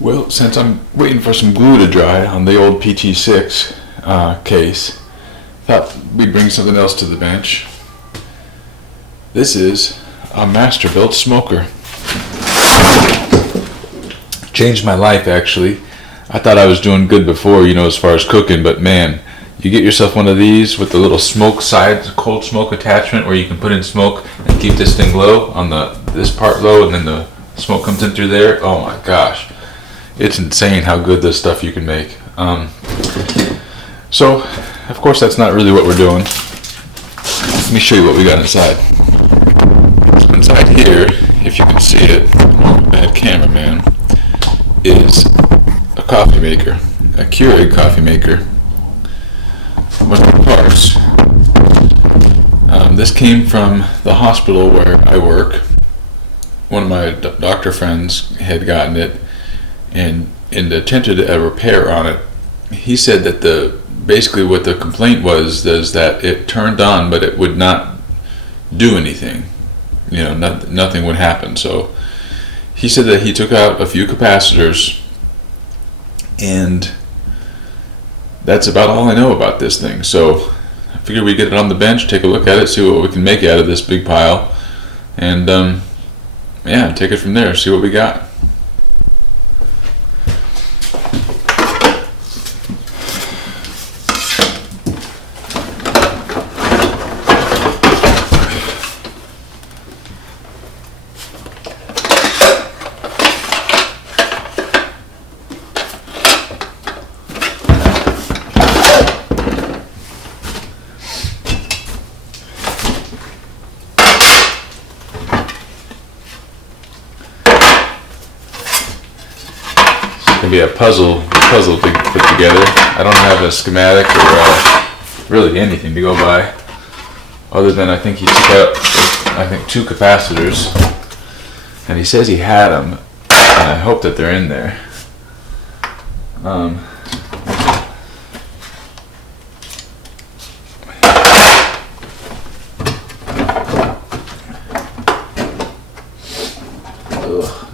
Well, since I'm waiting for some glue to dry on the old PT6 case, thought we'd bring something else to the bench. This is a master-built smoker. Changed my life, actually. I thought I was doing good before, as far as cooking, but man, you get yourself one of these with the little smoke side, cold smoke attachment where you can put in smoke and keep this thing low on this part low, and then the smoke comes in through there. Oh my gosh. It's insane how good this stuff you can make. So, of course, that's not really what we're doing. Let me show you what we got inside. Inside here, if you can see it, bad cameraman, is a coffee maker, a Keurig coffee maker. A bunch of parts. This came from the hospital where I work. One of my doctor friends had gotten it and attempted a repair on it. He said that basically what the complaint was is that it turned on, but it would not do anything. Nothing would happen. So he said that he took out a few capacitors, and that's about all I know about this thing. So I figured we'd get it on the bench, take a look at it, see what we can make out of this big pile, and take it from there, see what we got. Be a puzzle to put together. I don't have a schematic or really anything to go by, other than I think he took out 2 capacitors, and he says he had them, and I hope that they're in there.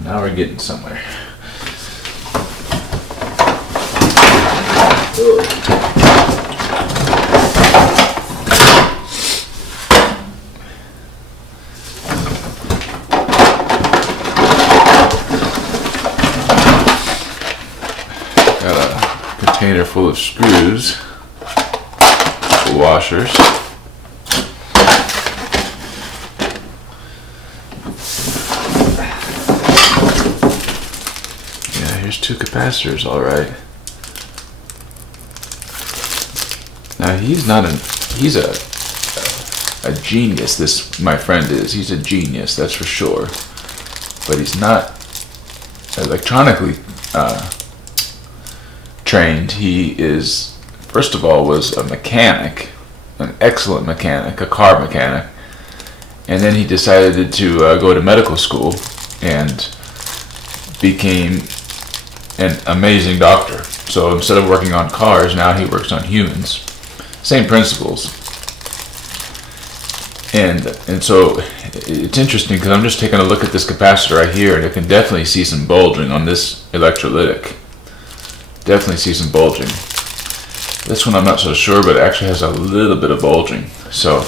Now we're getting somewhere. Got a container full of screws, washers. Yeah, here's 2 capacitors, all right. Now he's a genius, this my friend is. He's a genius, that's for sure. But he's not electronically trained. He is, first of all, was a mechanic, an excellent mechanic, a car mechanic. And then he decided to go to medical school and became an amazing doctor. So instead of working on cars, now he works on humans. Same principles. And so it's interesting because I'm just taking a look at this capacitor right here, and you can definitely see some bulging on this electrolytic. Definitely see some bulging. This one I'm not so sure, but it actually has a little bit of bulging. So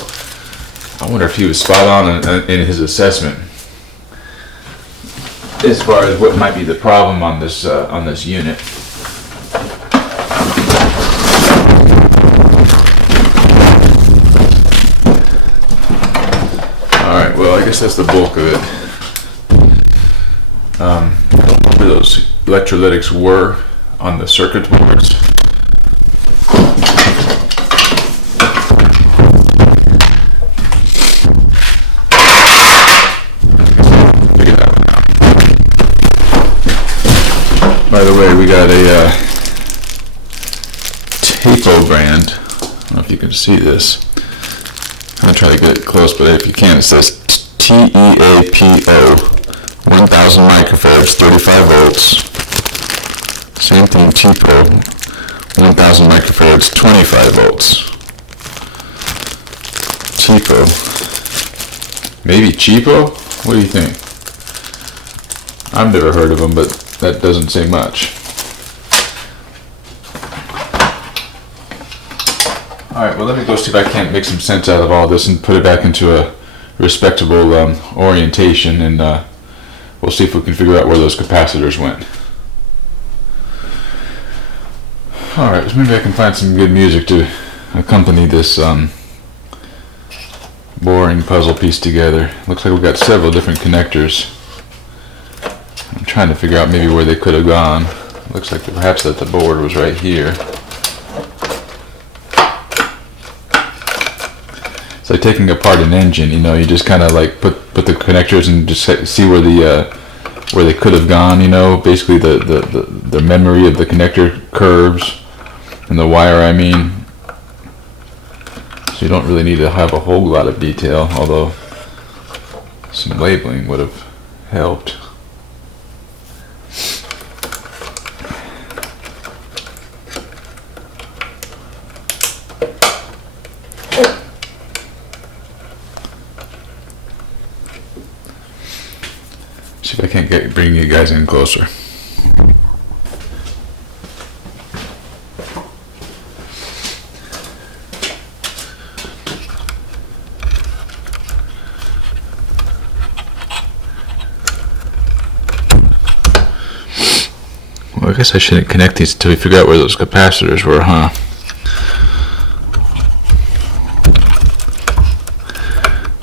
I wonder if he was spot on in his assessment as far as what might be the problem on this unit. Alright, well, I guess that's the bulk of it. I don't know where those electrolytics were on the circuit boards. Figure that one out. By the way, we got a Tapo brand. I don't know if you can see this. I'm going to try to get it close, but if you can, it says TEAPO, 1000 microfarads, 35 volts. Same thing, TEPO, 1000 microfarads, 25 volts. TEPO. Maybe cheapo? What do you think? I've never heard of them, but that doesn't say much. Alright, well let me go see if I can't make some sense out of all this and put it back into a respectable orientation, and we'll see if we can figure out where those capacitors went. Alright, so maybe I can find some good music to accompany this boring puzzle piece together. Looks like we've got several different connectors. I'm trying to figure out maybe where they could have gone. Looks like perhaps that the board was right here. It's like taking apart an engine, you know, you just kind of like put the connectors and just see where they could have gone, you know, basically the memory of the connector curves and the wire, I mean. So you don't really need to have a whole lot of detail, although some labeling would have helped. See if I can't bring you guys in closer. Well, I guess I shouldn't connect these until we figure out where those capacitors were, huh?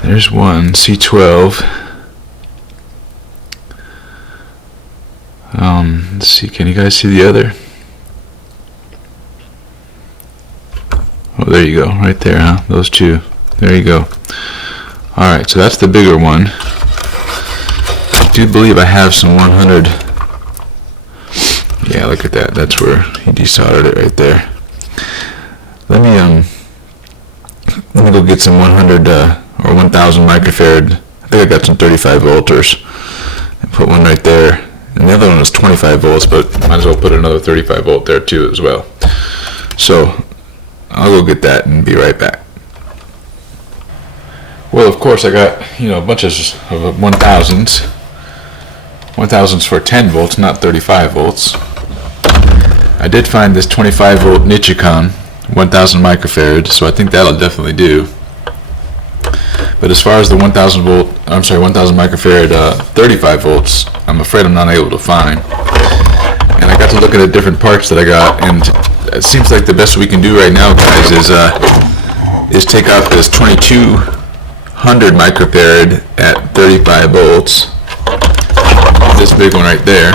There's one, C12. Let's see, can you guys see the other? Oh, there you go, right there, huh? Those two. There you go. Alright, so that's the bigger one. I do believe I have some 100. Yeah, look at that. That's where he desoldered it right there. Let me go get some 100 or 1000 microfarad. I think I got some 35 volters and put one right there. And the other one is 25 volts, but might as well put another 35 volt there too as well. So I'll go get that and be right back. Well, of course I got, you know, a bunch of 1000s. 1000s for 10 volts, not 35 volts. I did find this 25 volt Nichicon, 1000 microfarad, so I think that'll definitely do. But as far as the 1000 microfarad 35 volts, I'm afraid I'm not able to find. And I got to look at the different parts that I got, and it seems like the best we can do right now, guys, is take out this 2200 microfarad at 35 volts. This big one right there.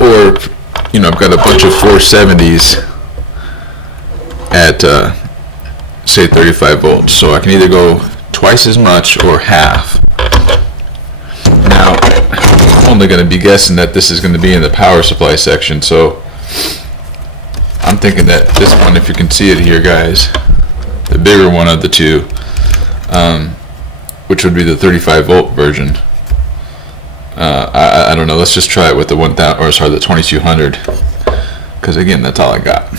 Or, you know, I've got a bunch of 470s at say 35 volts, so I can either go twice as much or half. Now I'm only going to be guessing that this is going to be in the power supply section, so I'm thinking that this one, if you can see it here, guys, the bigger one of the two, which would be the 35 volt version, I don't know, let's just try it with the 1000, or sorry, the 2200, because again, that's all I got.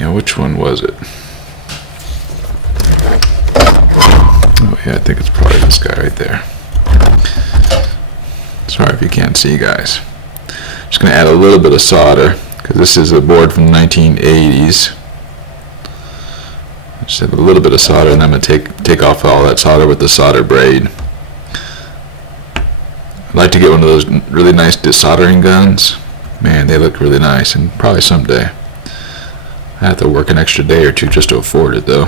Now, which one was it? Oh yeah, I think it's probably this guy right there. Sorry if you can't see, guys. Just going to add a little bit of solder, because this is a board from the 1980s. Just have a little bit of solder, and I'm going to take off all that solder with the solder braid. I'd like to get one of those really nice desoldering guns. Man, they look really nice, and probably someday. I have to work an extra day or two just to afford it, though.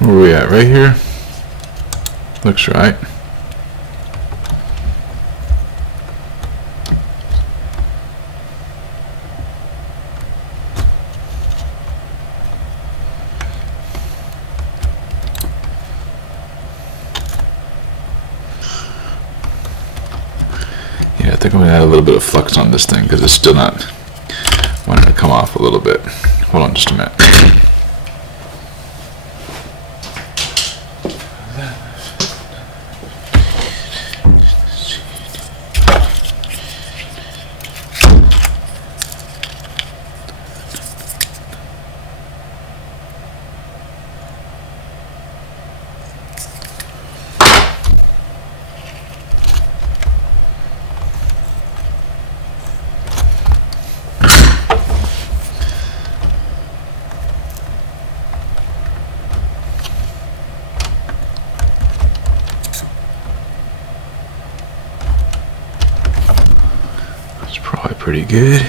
Where are we at? Right here? Looks right. think I'm going to add a little bit of flux on this thing because it's still not wanting to come off a little bit. Hold on just a minute. Probably pretty good.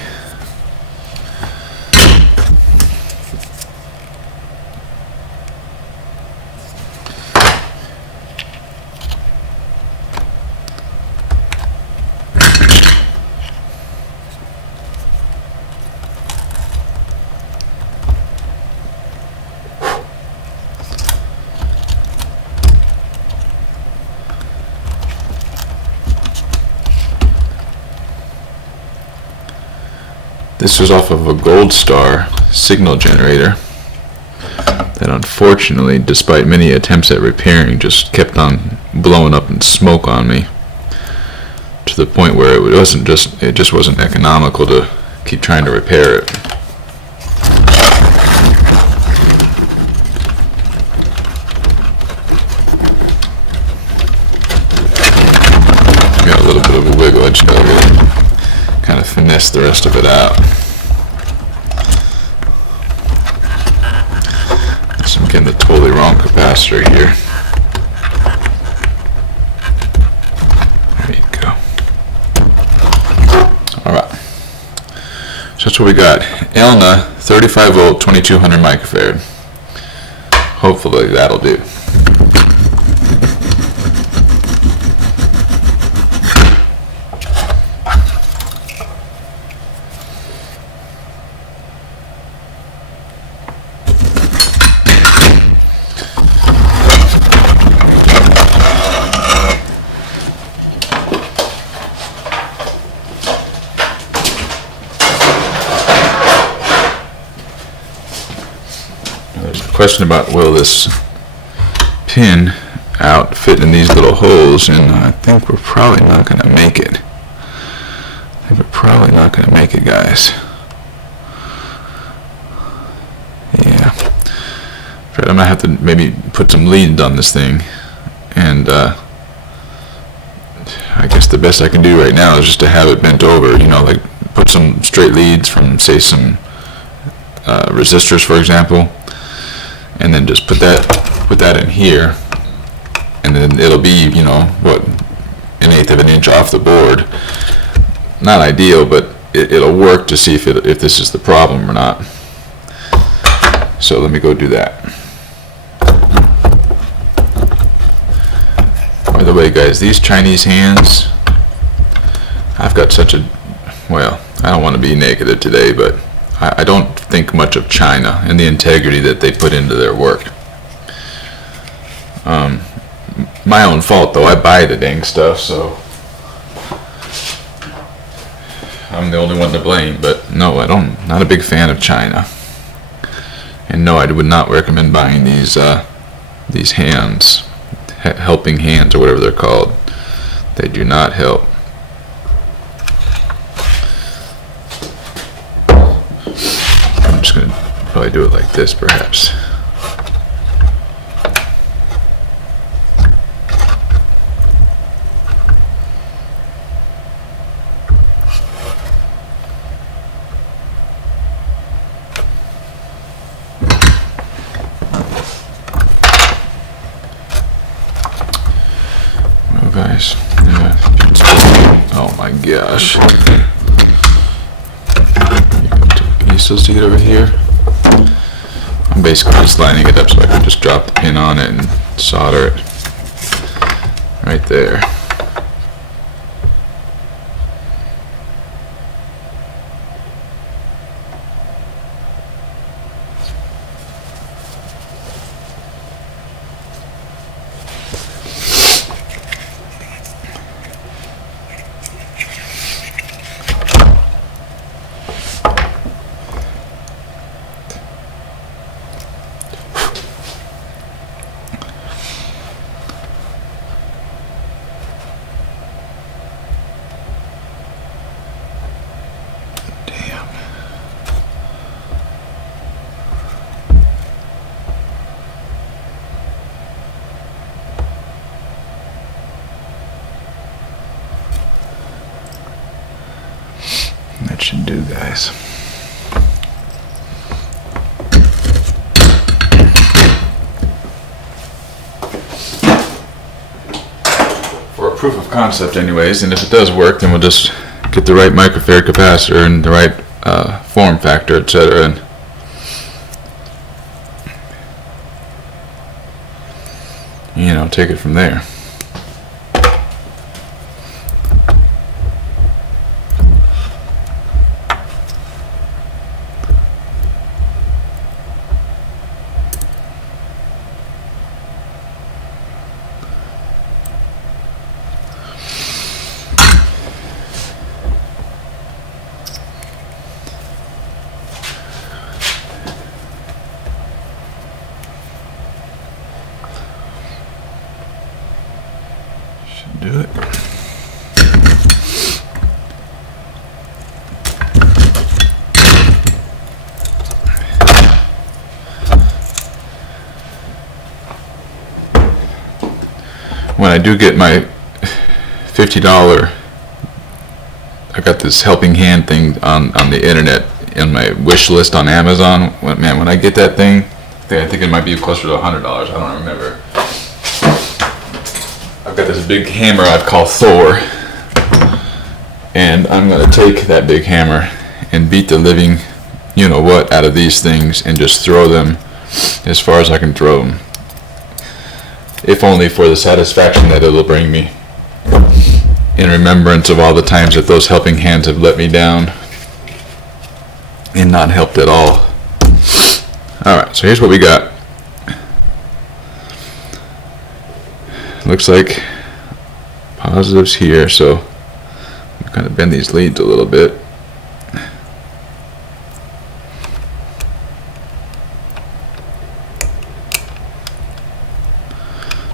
This was off of a Gold Star signal generator that unfortunately, despite many attempts at repairing, just kept on blowing up in smoke on me to the point where it just wasn't economical to keep trying to repair it. Got a little bit of a wiggle. I just gotta kind of finesse the rest of it out. So I'm getting the totally wrong capacitor here. There you go. Alright. So that's what we got. Elna 35 volt 2200 microfarad. Hopefully that'll do. There's a question about will this pin out fit in these little holes, and I think we're probably not going to make it. Guys. Yeah. I'm going to have to maybe put some leads on this thing, and I guess the best I can do right now is just to have it bent over, like put some straight leads from, say, some resistors, for example, and then just put that in here, and then it'll be, what, 1/8 of an inch off the board. Not ideal, but it'll work to see if this is the problem or not. So let me go do that. By the way, guys, these Chinese hands, I've got such a, well, I don't want to be negative today, but I don't think much of China and the integrity that they put into their work. My own fault, though. I buy the dang stuff, so I'm the only one to blame. But no, not a big fan of China. And no, I would not recommend buying these hands, helping hands or whatever they're called. They do not help. I'm just going to probably do it like this, perhaps. Well, guys, oh my gosh. Can you still see it over here? I'm basically just lining it up so I can just drop the pin on it and solder it right there. should do, guys. For a proof of concept anyways, and if it does work, then we'll just get the right microfarad capacitor and the right form factor, etc., and take it from there. Should do it. When I do get my $50, I got this helping hand thing on the internet in my wish list on Amazon. When I get that thing, I think it might be closer to $100. I don't remember. I've got this big hammer I call Thor, and I'm going to take that big hammer and beat the living you-know-what out of these things and just throw them as far as I can throw them. If only for the satisfaction that it'll bring me, in remembrance of all the times that those helping hands have let me down and not helped at all. Alright, so here's what we got. Looks like positives here, so I'm going to bend these leads a little bit.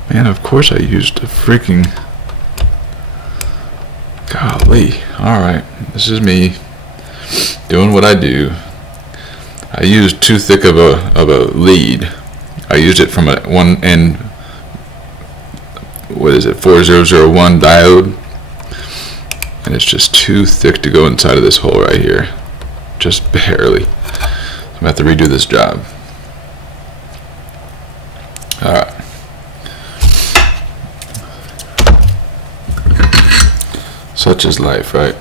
Man, of course I used a freaking... Golly. Alright, this is me doing what I do. I used too thick of a lead. I used it from one end, what is it, 4001 diode, and it's just too thick to go inside of this hole right here. Just barely. So I'm going to have to redo this job. Alright. Such is life, right?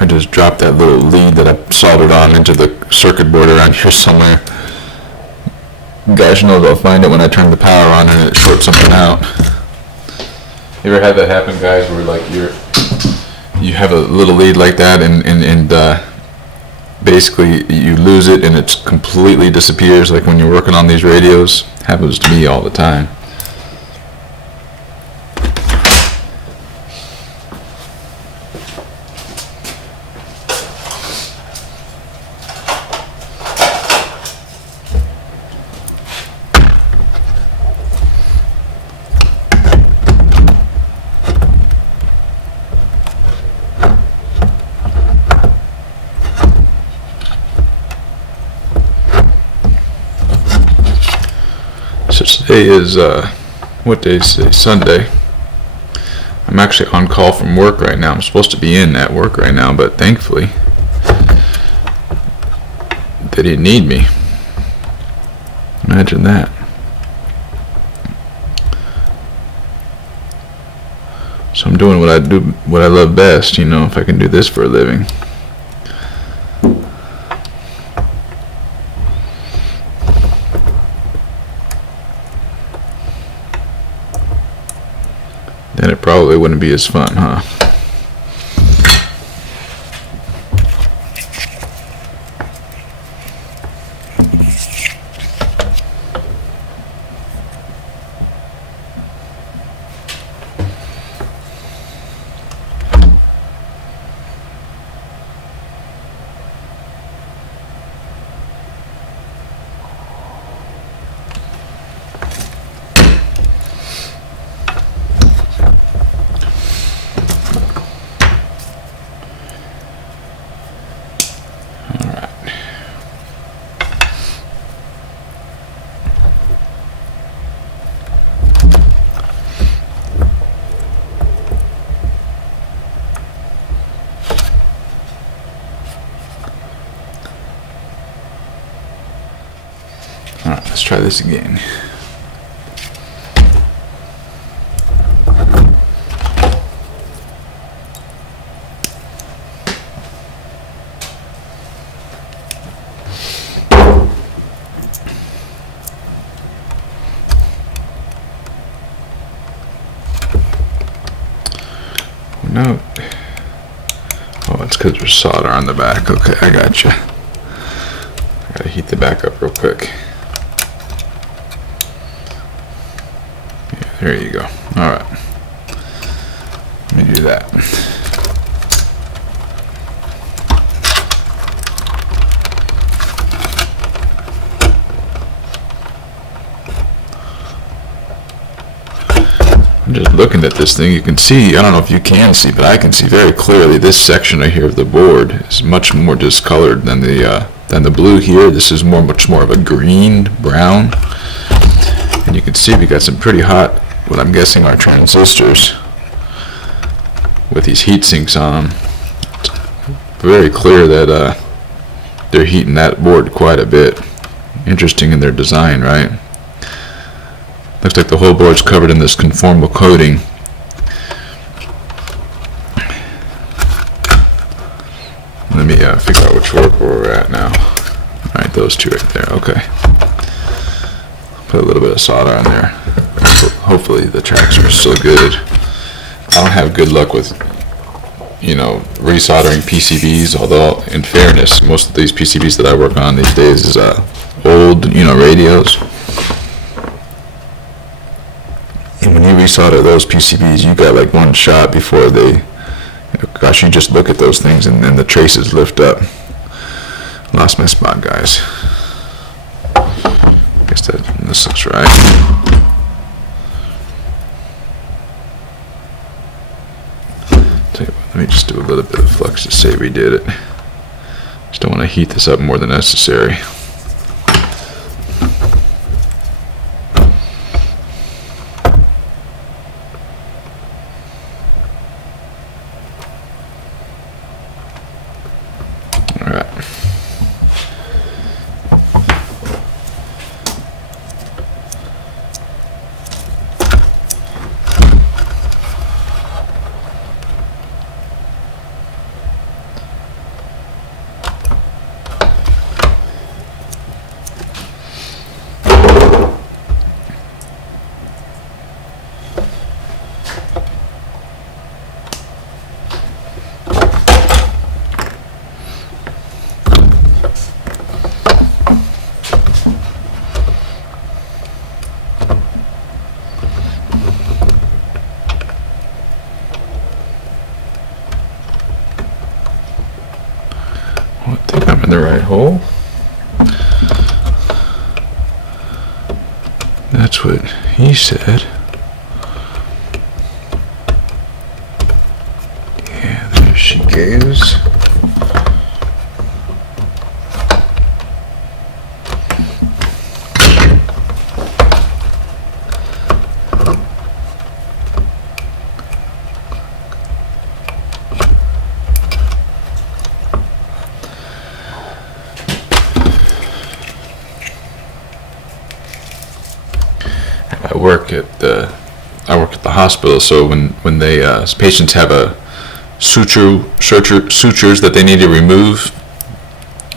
I just dropped that little lead that I soldered on into the circuit board around here somewhere. Gosh knows I'll find it when I turn the power on and it shorts something out. You ever had that happen, guys, where like you have a little lead like that and basically you lose it and it completely disappears, like when you're working on these radios? Happens to me all the time. So today is, what day is today? Sunday. I'm actually on call from work right now. I'm supposed to be in at work right now, but thankfully they didn't need me. Imagine that. So I'm doing what I love best, if I can do this for a living. Then it probably wouldn't be as fun, huh? Alright, let's try this again. No. Oh, it's because there's solder on the back. Okay, I gotcha. I gotta heat the back up real quick. Yeah, there you go. Alright. Let me do that. I'm just looking at this thing. You can see, I don't know if you can see, but I can see very clearly this section right here of the board is much more discolored than the blue here. This is much more of a green brown, and you can see we got some pretty hot, what I'm guessing are transistors with these heat sinks on them. It's very clear that they're heating that board quite a bit. Interesting in their design, right? Looks like the whole board's covered in this conformal coating. Let me figure out which where we're at now. Alright, those two right there. Okay. Put a little bit of solder on there. Hopefully the tracks are still good. I don't have good luck with, resoldering PCBs, although in fairness, most of these PCBs that I work on these days is old, radios. And when you resolder those PCBs, you got like one shot before they, gosh, you just look at those things and then the traces lift up. Lost my spot, guys. Guess this looks right. Tell you what, let me just do a little bit of flux to say we did it. Just don't want to heat this up more than necessary. I think I'm in the right hole. That's what he said. Yeah, there she goes. I work at the hospital, so when they patients have a sutures that they need to remove,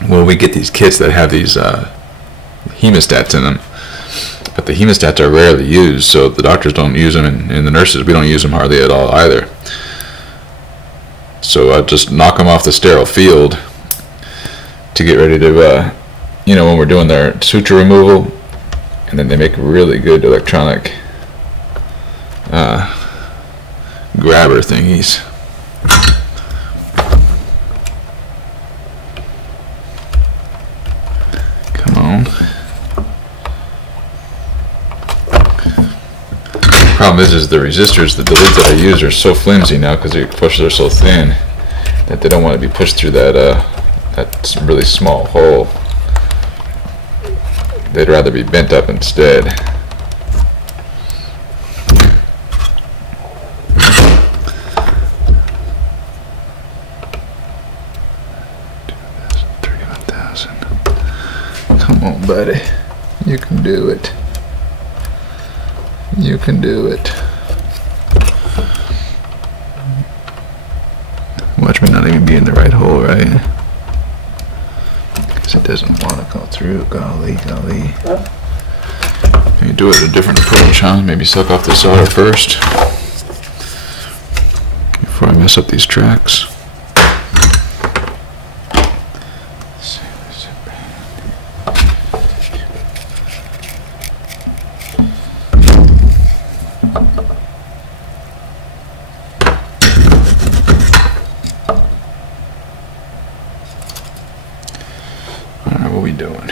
well, we get these kits that have these hemostats in them, but the hemostats are rarely used, so the doctors don't use them, and the nurses, we don't use them hardly at all either. So I just knock them off the sterile field to get ready to when we're doing their suture removal. And then they make really good electronic grabber thingies. Come on. Problem is the resistors, the leads that I use are so flimsy now because they're so thin that they don't want to be pushed through that really small hole. They'd rather be bent up instead. $31,000. Come on, buddy. You can do it. You can do it. Watch me not even be in the right hole, right? Because it doesn't want to go through. Golly. Maybe do it a different approach, huh? Maybe suck off the solder first before I mess up these tracks. Alright, what are we doing?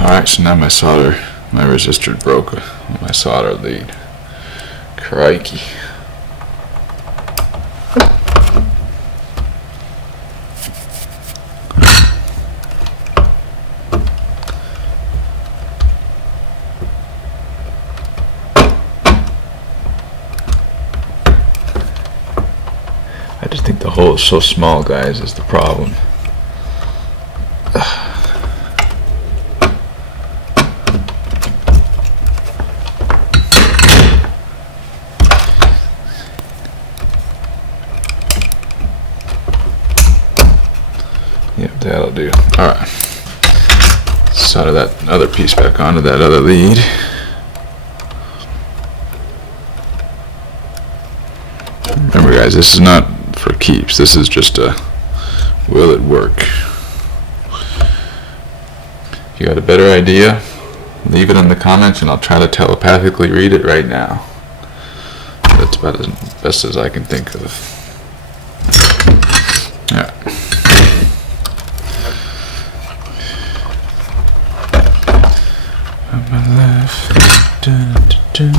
Alright, so now my resistor broke on my solder lead. Crikey. I just think the hole is so small, guys, is the problem. Yep, that'll do. Alright. Solder that other piece back onto that other lead. Remember, guys, this is not for keeps. This is just a will it work? If you got a better idea, leave it in the comments and I'll try to telepathically read it right now. That's about as best as I can think of. Yeah. On my left. Dun, dun, dun.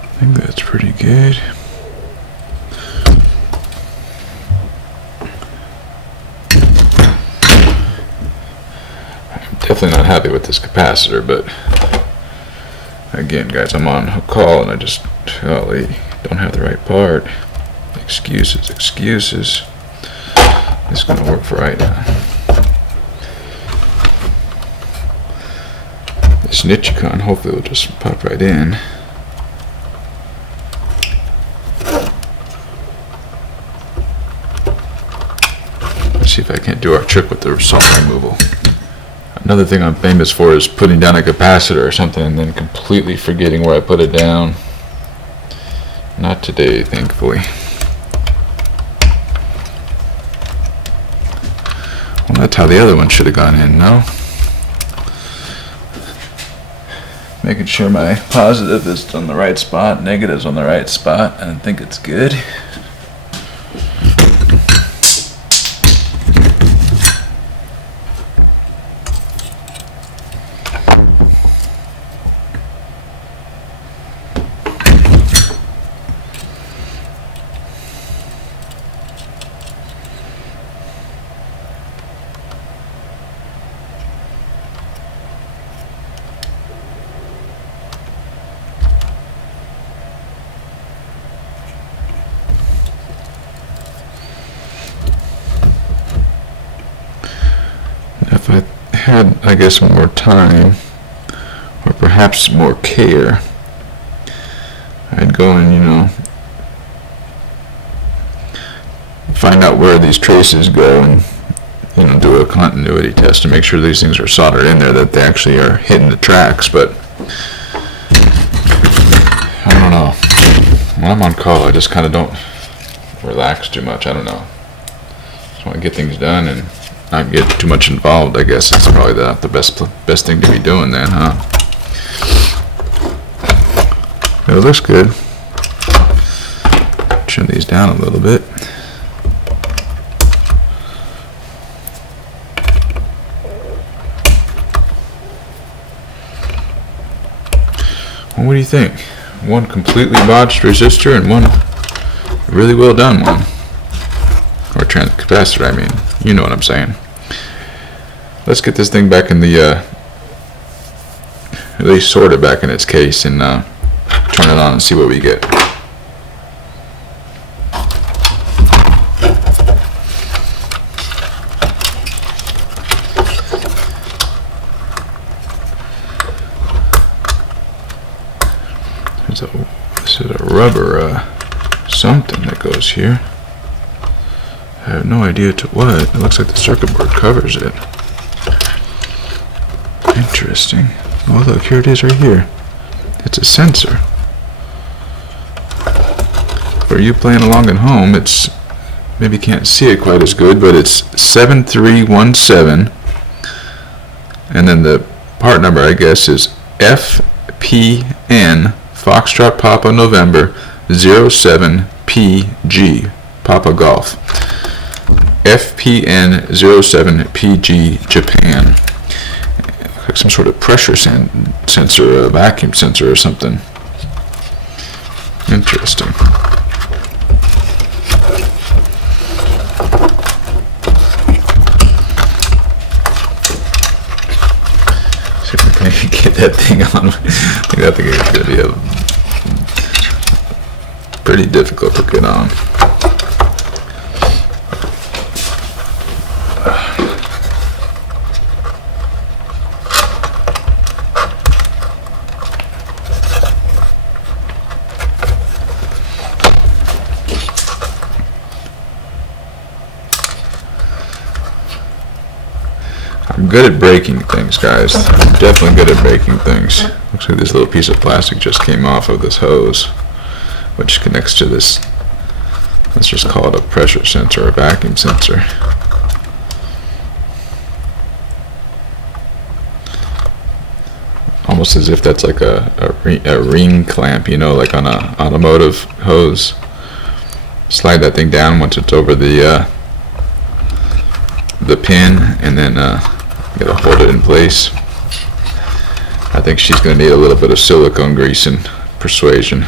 I think that's pretty good. I'm definitely not happy with this capacitor, but again, guys, I'm on a call and I just golly, don't have the right part. Excuses. It's gonna work for right now. This Nichicon hopefully will just pop right in. Let's see if I can't do our trick with the solder removal. Another thing I'm famous for is putting down a capacitor or something and then completely forgetting where I put it down. Not today, thankfully. Well, that's how the other one should have gone in, no? Making sure my positive is on the right spot, negative's on the right spot, and I think it's good. If I had, I guess, more time, or perhaps more care, I'd go and, find out where these traces go and, do a continuity test to make sure these things are soldered in there, that they actually are hitting the tracks. But know. When I'm on call, I just kind of don't relax too much. I don't know. Just want to get things done and not get too much involved. I guess it's probably not the best thing to be doing then, huh? It looks good. Trim these down a little bit. Well, what do you think? One completely botched resistor and one really well done one. Or capacitor, I mean. You know what I'm saying. Let's get this thing back in the, at least sort it back in its case and turn it on and see what we get. This is a rubber something that goes here. I have no idea to what. It looks like the circuit board covers it. Interesting. Oh look, here it is right here. It's a sensor. For you playing along at home, it's maybe can't see it quite as good, but it's 7317, and then the part number I guess is FPN Foxtrot Papa November 07PG Papa Golf. FPN 07PG Japan. Like some sort of pressure sensor, a vacuum sensor or something. Interesting. See if we can get that thing on. I think that thing is going to be pretty difficult to get on. I'm good at breaking things, guys. I'm definitely good at breaking things. Looks like this little piece of plastic just came off of this hose, which connects to this, let's just call it a pressure sensor or a vacuum sensor. Almost as if that's like a ring clamp, you know, like on a automotive hose. Slide that thing down once it's over the pin, and then you gotta hold it in place. I think she's gonna need a little bit of silicone grease and persuasion.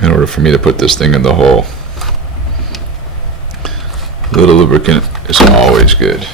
In order for me to put this thing in the hole. A little lubricant is always good.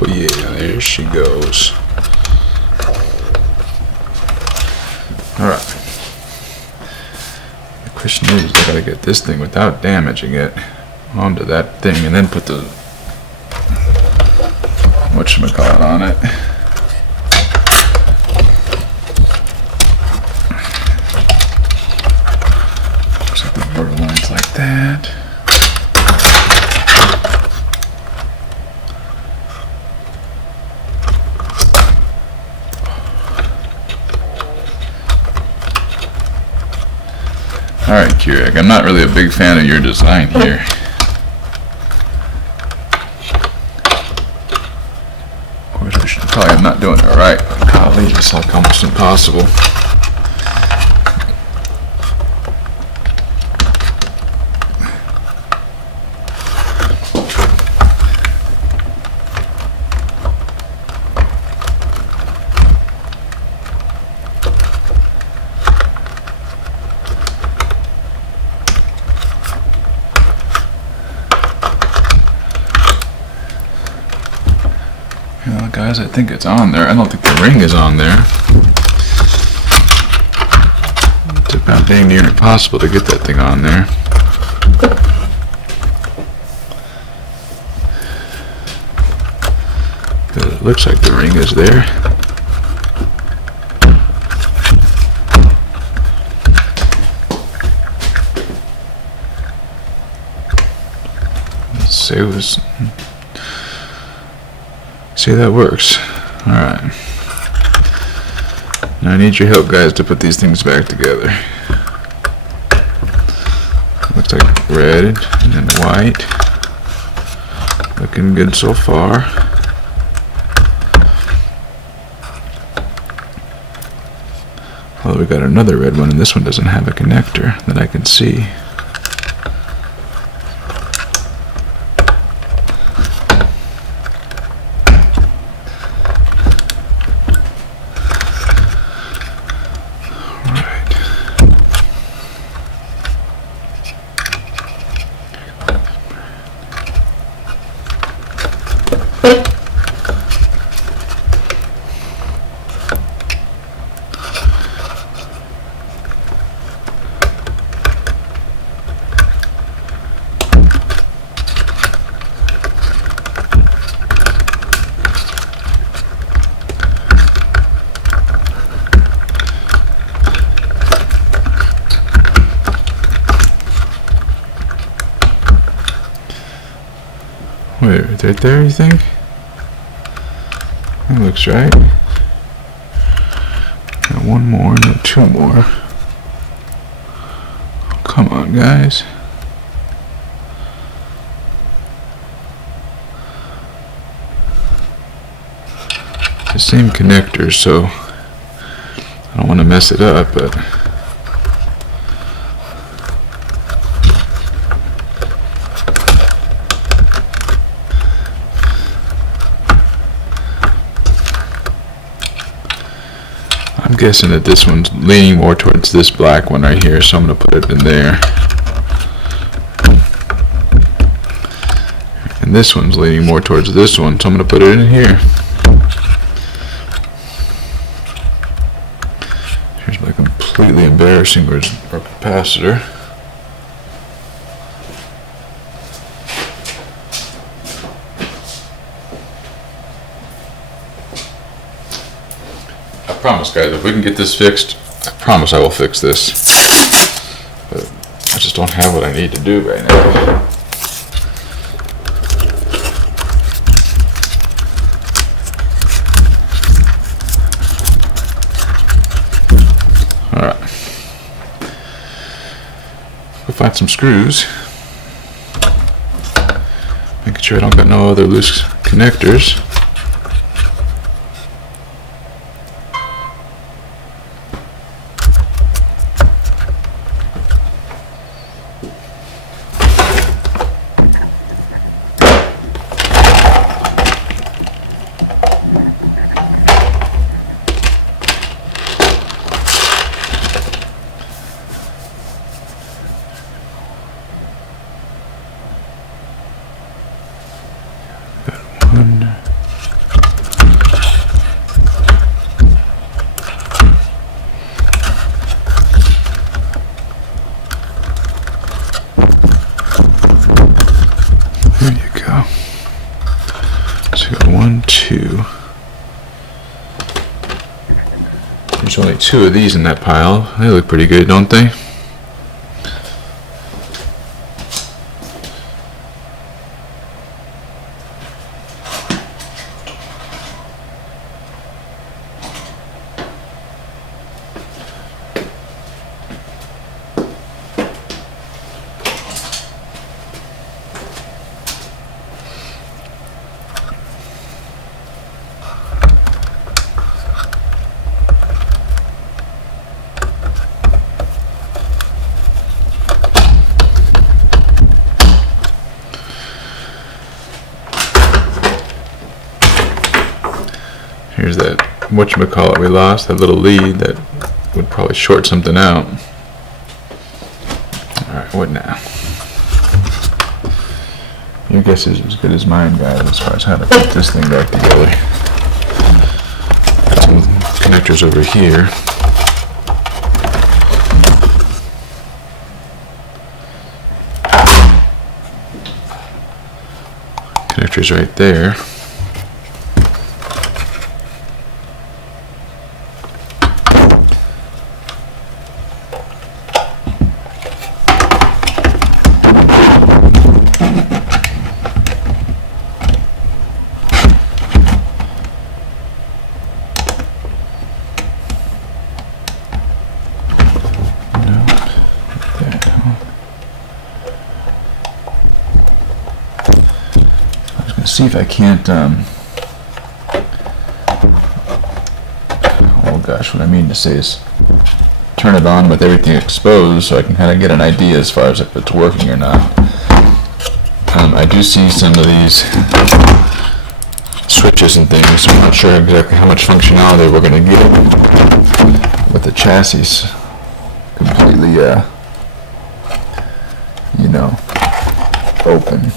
Oh yeah, there she goes. Alright. The question is, I gotta get this thing without damaging it onto that thing and then put the whatchamacallit on it. Looks like the border lines like that. Alright, Keurig, I'm not really a big fan of your design here. Of course, I should probably am not doing it right. Golly, it's like almost impossible. Well, guys, I think it's on there. I don't think the ring is on there. It's about dang near impossible to get that thing on there. But it looks like the ring is there. See, that works. Alright. Now I need your help, guys, to put these things back together. Looks like red and then white. Looking good so far. Although we got another red one, and this one doesn't have a connector that I can see. Wait, right there, you think? That looks right. Got one more, no, two more. Oh, come on, guys. The same connector, so I don't want to mess it up, but I'm guessing that this one's leaning more towards this black one right here, so I'm going to put it in there. And this one's leaning more towards this one, so I'm going to put it in here. Here's my completely embarrassing capacitor. I promise, guys, if we can get this fixed, I promise I will fix this. But I just don't have what I need to do right now. Alright. We'll find some screws. Making sure I don't got no other loose connectors. There you go. So we got 1, 2. There's only 2 of these in that pile. They look pretty good, don't they? Here's that whatchamacallit we lost, that little lead that would probably short something out. Alright, what now? Your guess is as good as mine, guys, as far as how to put this thing back together. connectors over here. Connectors right there. See if I can't, oh gosh, what I mean to say is turn it on with everything exposed so I can kind of get an idea as far as if it's working or not. I do see some of these switches and things, so I'm not sure exactly how much functionality we're going to get with the chassis completely, open.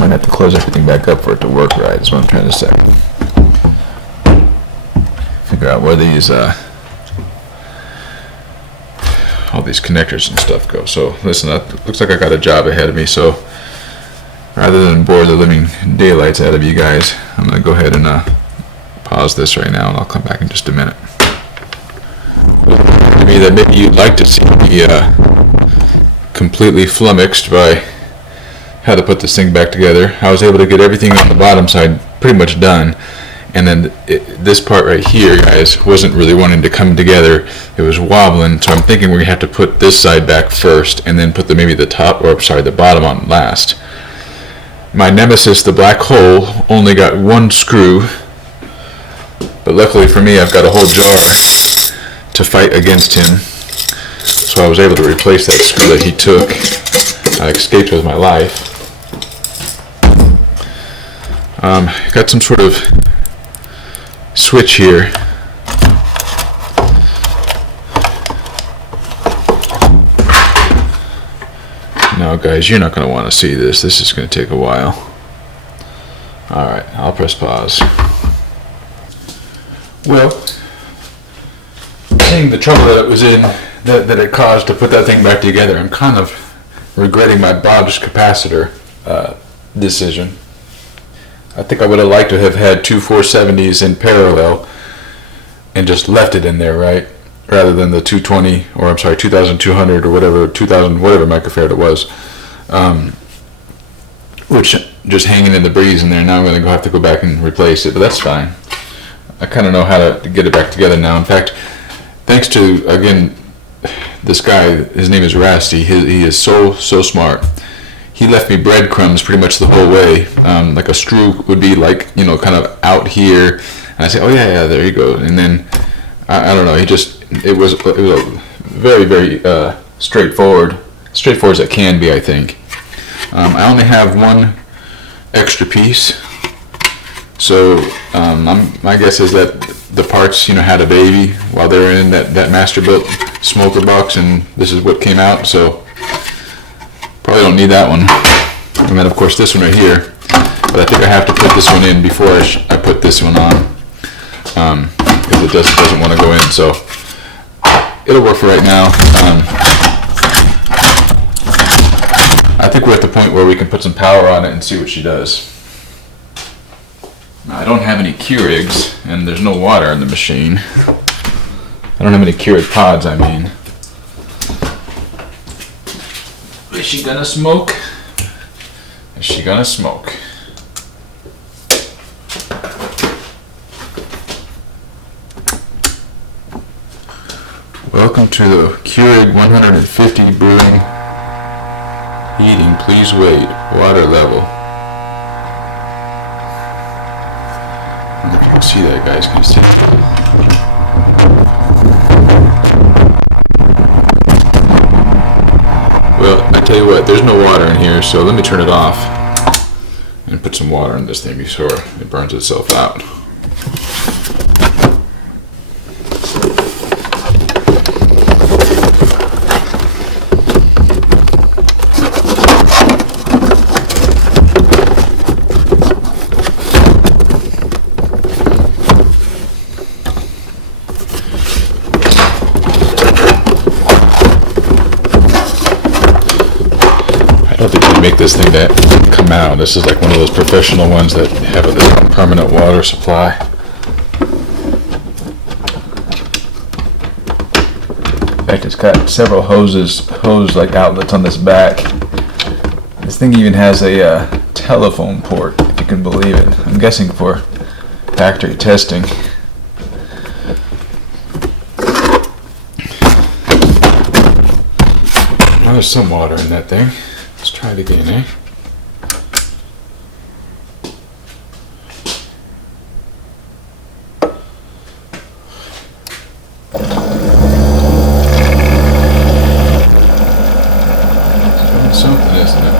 Might have to close everything back up for it to work right, is what I'm trying to say. Figure out where these, all these connectors and stuff go. So, listen, that looks like I got a job ahead of me, so rather than bore the living daylights out of you guys, I'm going to go ahead and pause this right now, and I'll come back in just a minute. To me, that maybe you'd like to see me completely flummoxed by how to put this thing back together. I was able to get everything on the bottom side pretty much done, and then this part right here, guys, wasn't really wanting to come together. It was wobbling, so I'm thinking we're gonna have to put this side back first and then put maybe the bottom on last. My nemesis, the black hole, only got one screw, but luckily for me I've got a whole jar to fight against him, so I was able to replace that screw that he took. I escaped with my life. Got some sort of switch here. Now guys, you're not going to want to see this. This is going to take a while. Alright, I'll press pause. Well, seeing the trouble that it was in, that it caused to put that thing back together, I'm kind of regretting my Bob's capacitor decision. I think I would have liked to have had two 470s in parallel and just left it in there, right? Rather than the 220, or I'm sorry, 2200 or whatever, 2000, whatever microfarad it was, which just hanging in the breeze in there. Now I'm going to have to go back and replace it, but that's fine. I kind of know how to get it back together now. In fact, thanks to, again, this guy, his name is Rasty, he is so smart. He left me breadcrumbs pretty much the whole way. Like a screw would be like, kind of out here. And I say, oh yeah, there you go. And then, I don't know, it was a very, very straightforward as it can be, I think. I only have one extra piece. So, my guess is that the parts, had a baby while they were in that master-built smoker box, and this is what came out, so probably don't need that one. And then of course this one right here, but I think I have to put this one in before I put this one on, because it doesn't want to go in, so it'll work for right now. I think we're at the point where we can put some power on it and see what she does. Now, I don't have any Keurigs, and there's no water in the machine. I don't have any Keurig pods, I mean. Is she gonna smoke? Is she gonna smoke? Welcome to the Keurig 150 brewing heating. Please wait. Water level. I don't know if you can see that, guys. Can you see? Well, I tell you what, there's no water in here, so let me turn it off and put some water in this thing before it burns itself out. make this thing to come out. This is like one of those professional ones that have a permanent water supply. In fact, it's got several hose like outlets on this back. This thing even has a telephone port, if you can believe it. I'm guessing for factory testing. Well, there's some water in that thing. Let's try it again, eh? It's doing something, isn't it?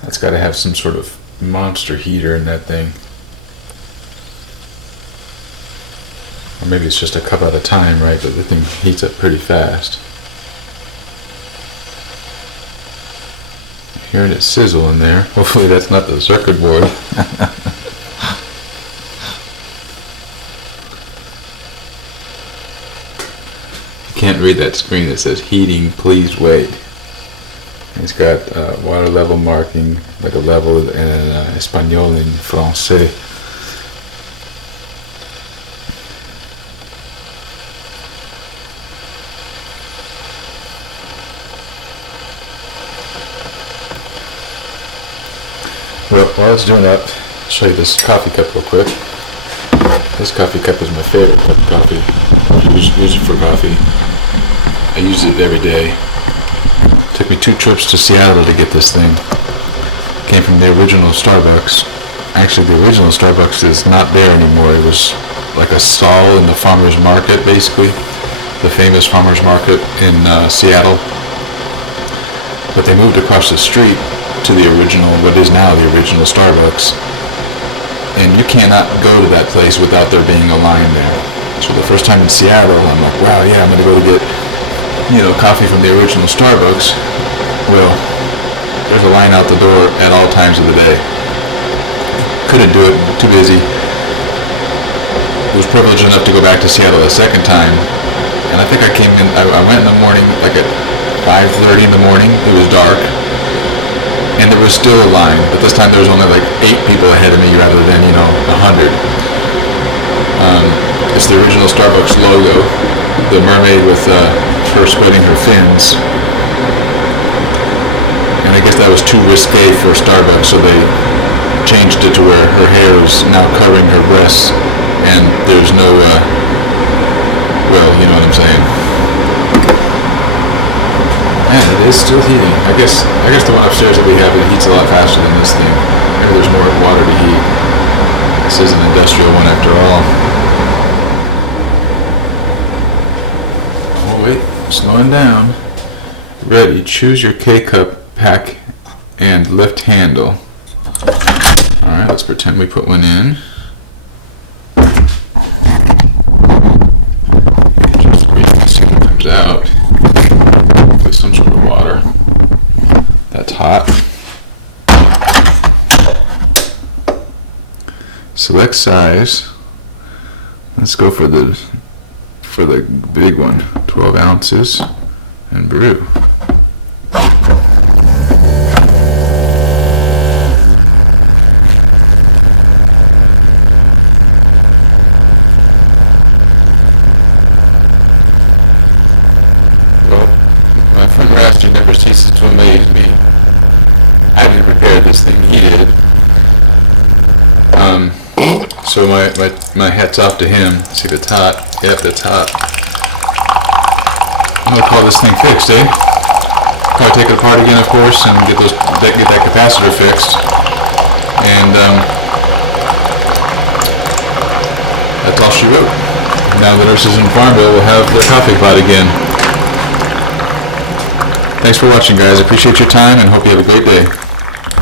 That's got to have some sort of monster heater in that thing. Or maybe it's just a cup at a time, right? But the thing heats up pretty fast. Hearing it sizzle in there. Hopefully that's not the circuit board. You can't read that screen that says heating, please wait. It's got water level marking, like a level in Espanol and Francais. Well, while it's doing that, I'll show you this coffee cup real quick. This coffee cup is my favorite cup of coffee. I use it for coffee. I use it every day. Took me 2 trips to Seattle to get this thing. Came from the original Starbucks. Actually, the original Starbucks is not there anymore. It was like a stall in the farmer's market, basically. The famous farmer's market in Seattle. But they moved across the street to the original, what is now the original Starbucks. And you cannot go to that place without there being a line there. So the first time in Seattle, I'm like, wow, yeah, I'm going to go to get coffee from the original Starbucks. Well, there's a line out the door at all times of the day. Couldn't do it, too busy. Was privileged enough to go back to Seattle a second time, and I think I came in, I went in the morning, like at 5:30 in the morning. It was dark, and there was still a line, but this time there was only like 8 people ahead of me rather than 100. It's the original Starbucks logo, the mermaid with her spreading her fins. And I guess that was too risque for Starbucks, so they changed it to where her hair is now covering her breasts, and there's no, well, you know what I'm saying. And it is still heating. I guess the one upstairs that we have, it heats a lot faster than this thing. Maybe there's more water to heat. This is an industrial one after all. Oh wait, slowing down. Ready, choose your K-cup pack and lift handle. Alright, let's pretend we put one in. Just see what comes out. With some sort of water. That's hot. Select size. Let's go for the big one. 12 ounces and brew. My friend Rasty never ceases to amaze me. I didn't prepare this thing, he did. So my hat's off to him. See if it's hot. Yep, it's hot. I'm gonna call this thing fixed, eh? Probably take it apart again, of course, and get that capacitor fixed. And that's all she wrote. Now the nurses in Farmville will have their coffee pot again. Thanks for watching, guys. I appreciate your time and hope you have a great day.